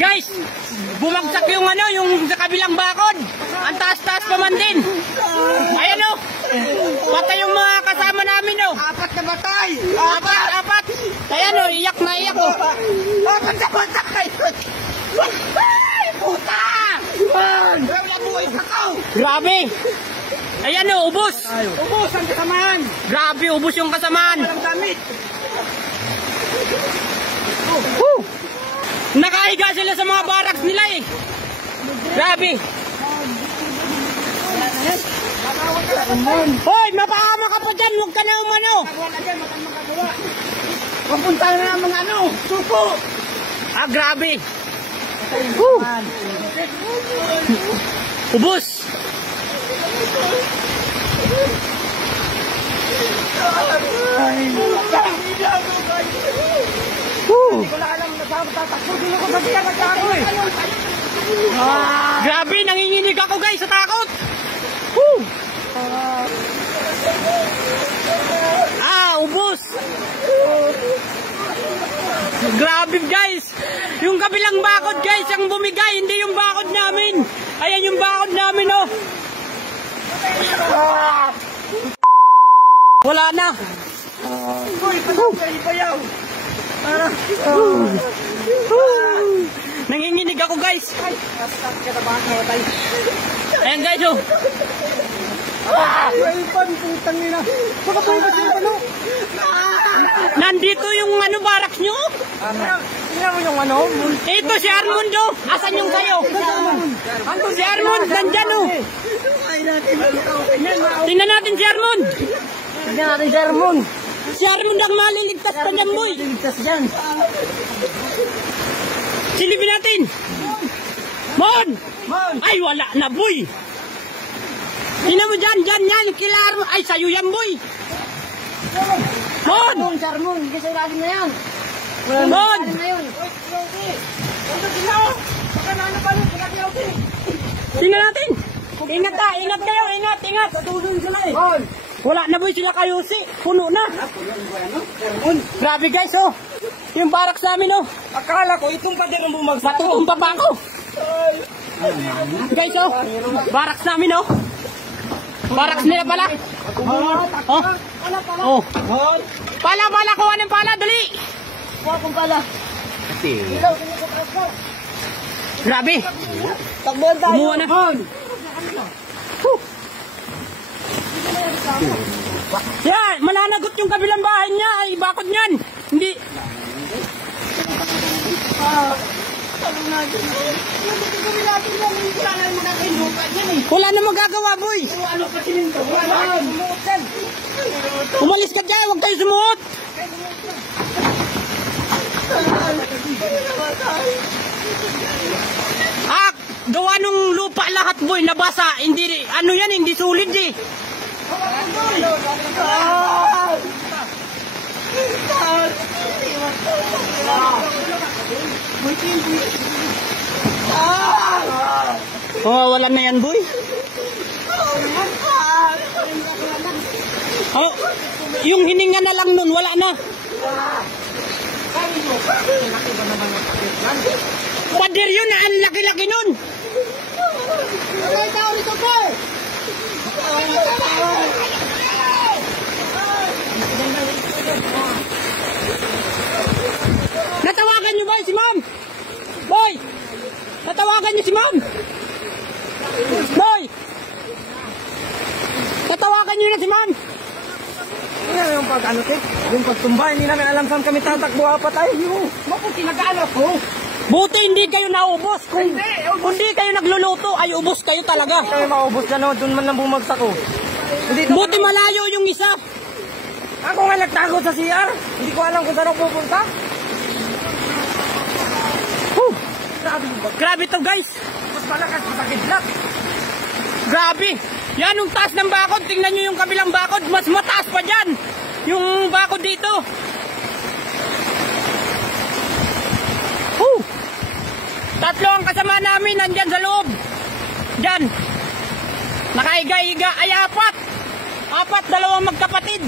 Guys, bumagsak yung ano, yung sa kabilang bakod. Ang taas-taas pa man din. Ayan o. Patay yung mga kasama namin o. Apat na batay. Apat. Ayan o, iyak na iyak o. Apat na batay. Puta! Wala buhay sa tao. Grabe. Ayan o, ubos. Ubus ang kasamaan. Grabe, ubos yung kasamaan. Walang damit. Nakahiga sila sa mga barracks nila eh. Grabe. Hoy, mapahama ka pa dyan. Huwag ka na umano. Papunta na ang mga ano, suko. Ah, grabe. Ubos. Hindi ko na alam na saan tatakbo. Hindi ko sabihan na ako eh. Grabe, nanginginig ako guys sa takot. Ubos. Grabe guys. Yung kabilang bakod guys, ang bumigay, hindi yung bakod namin. Ayan yung bakod namin oh. Wala na. Nanginginig ako guys. Ayan guys oh. Nandito yung ano barracks nyo? Yung ano? Ito si Armond oh. Asan yung kayo? Si Armond, nandyan oh. Tingnan natin si Armond. Tignan natin si Armond. Si Armond ang maliligtas pa dyan boy. Liligtas dyan. Silipin natin. Mon! Ay wala na boy. Tingnan mo dyan yan. Kila Armond. Ay sa'yo yan boy. Mon! Si Armond, hindi sa ilalim na yan. Mon! Tingnan natin. Ingat kayo. Ingat. Wala na boy sila kayo si. Puno na. Grabe guys oh. Yung barracks namin oh. Akala ko itong pader ang bumagsak. Matutumpa pa ako. Guys oh. Barracks namin oh. Barracks nila pala. Oh. Pala. Kuha ng pala. Dali. Kuha kong pala. Grabe. Takbuhan tayo. Kumuha na. Yan, mananagot yung kabilang bahay niya. Ay, bakod niyan. Hindi. Wala na magagawa, boy. Umalis ka dyan, huwag kayo sumuot. Gawa nung lupa lahat, boy, nabasa. Hindi, ano yan, hindi sulit eh. Oh, wala na yan, boy. Oh, yung hininga na lang nun, wala na. Pader yun, ang laki-laki nun. Natawagan nyo ba si ma'am? Boy! Natawagan nyo si ma'am? Boy! Natawagan nyo na si ma'am? Yan yung pag-ano, yung pagtumba, hindi namin alam saan kami tatakbo apat ay. Maputi nag-ano ko. Buti hindi kayo naubos. Kung hindi kayo nagluluto, ay ubos kayo talaga. Kami maubos dyan, doon man lang bumagsak ko. Buti malayo yung isa. Ako nga nagtago sa CR. Hindi ko alam kung saan ako pupunta. Grabe to guys. Mas malakas sa kidlat. Grabe. Yan yung taas ng bakod. Tingnan nyo yung kabilang bakod. Mas mataas pa dyan. Yung bakod dito. Tatlo ang kasama namin nandyan sa loob. Dyan. Nakaiga-iga. Ay, apat. Dalawang magkapatid.